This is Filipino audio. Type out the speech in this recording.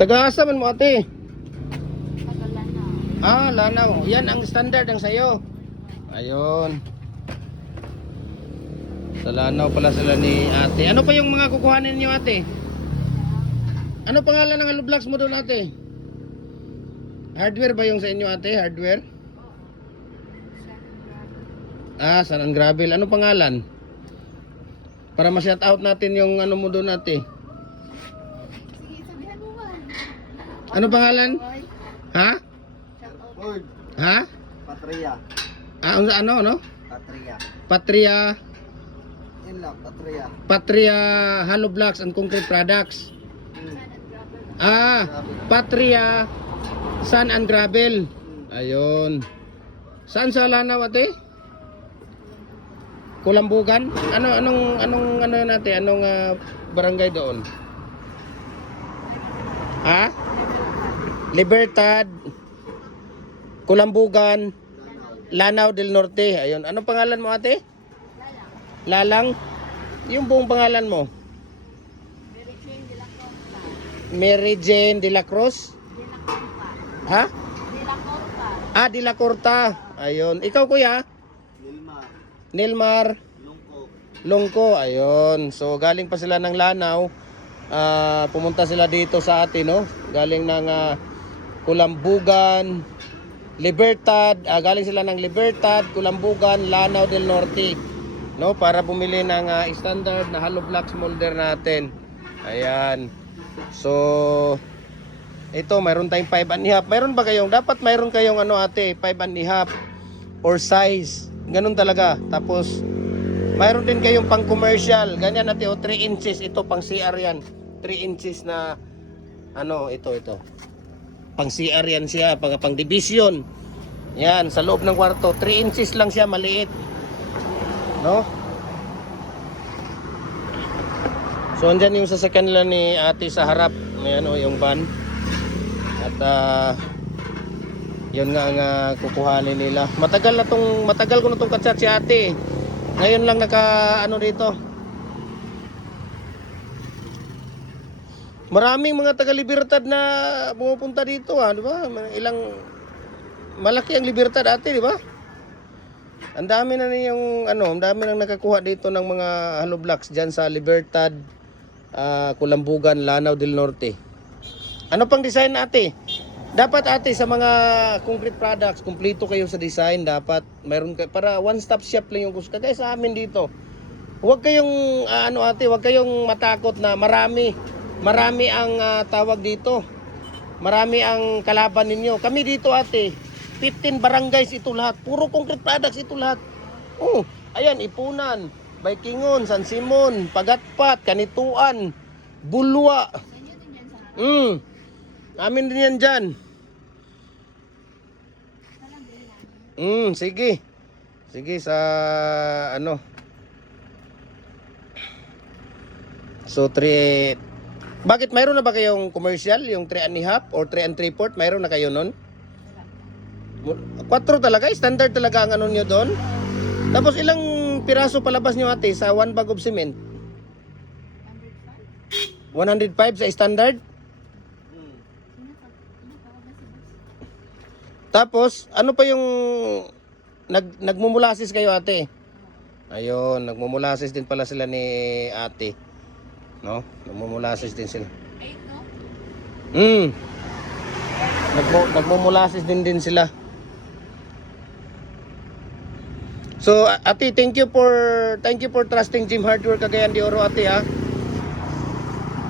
Taga-asa man mo ate? Tagalana. Ah, Lanao. Yan ang standard ang sayo. Ayun. Sa Lanao pala sila ni ate. Ano pa yung mga kukuhanin niyo ate? Ano pangalan ng Alublax mo doon ate? Hardware ba yung sa inyo ate? Hardware? Ah, San Gravel. Ano pangalan? Para ma-shout out natin yung ano mo doon ate. Sige, sabihan mo ba? Ano pangalan? Ha? Ford. Ha? Patria. Ah, ano? Patria. Patria. Yan lang, Patria. Patria Hollow Blocks and Concrete Products. Ah, Patria Sand and Gravel. Ayun. Saan sa Lanao ate? Kulambugan? Anong natin? Anong barangay doon? Ha? Libertad, Kulambugan, Lanao del Norte. Ayun. Anong pangalan mo ate? Lalang. Yung buong pangalan mo? Mary Jane de la Cruz? Ha? Ah, de la Corta. Ayun. Ikaw kuya? Nilmar. Nilmar Lungko. Longko. Ayun. So galing pa sila ng Lanao. Pumunta sila dito sa atin, no? Galing ng Kulambugan, Libertad. Galing sila ng Libertad, Kulambugan, Lanao del Norte, no? Para bumili ng standard na hollow blocks molder natin. Ayan. So ito, mayroon tayong 5 and a half. Mayroon ba kayong, dapat mayroon kayong ano ate, 5 and a half or size. Ganun talaga. Tapos mayroon din kayong pang commercial. Ganyan ate, 3 inches. Ito pang CR yan. 3 inches na ano, ito. Pang CR yan siya, pang division. Yan, sa loob ng kwarto. 3 inches lang siya, maliit. No? So andyan yung sasakyan nila ni ate sa harap. Ayan o, yung van. At yun nga ang kukuhanin nila. Matagal ko na tong katsat si ate. Ngayon lang ano dito. Maraming mga taga-Libertad na pumupunta dito, di ba? Malaki ang Libertad ate, di ba? Ang dami na ang dami nang nakakuha dito ng mga hollow blocks diyan sa Libertad, Kulambugan, Lanao del Norte. Ano pang design ate? Dapat ate sa mga concrete products, kumpleto kayo sa design, dapat mayroon kayo para one-stop shop lang yung gusto. Kaya sa amin dito, huwag kayong huwag kayong matakot na marami ang tawag dito. Marami ang kalaban ninyo. Kami dito ate, 15 barangays ito lahat. Puro concrete products ito lahat. Oh, ayan, Ipunan, Baikingon, San Simon, Pagatpat, Kanituan, Bulwa. Amin din yan dyan. Sige. Sige sa ano. So 3. Bakit mayroon na ba kayong commercial? Yung 3 and a half or 3 and 3/4? Mayroon na kayo nun? 4 talaga? Standard talaga ang ano nyo doon? Tapos ilang piraso palabas nyo ate sa 1 bag of cement? 105 sa standard? Tapos, ano pa yung nagmumulasis kayo ate? Ayun, nagmumulasis din pala sila ni ate. No? Nagmumulasis din sila. Nagmumulasis din sila. So, ate, thank you for trusting Jim Hardware Cagayan de Oro ate ha.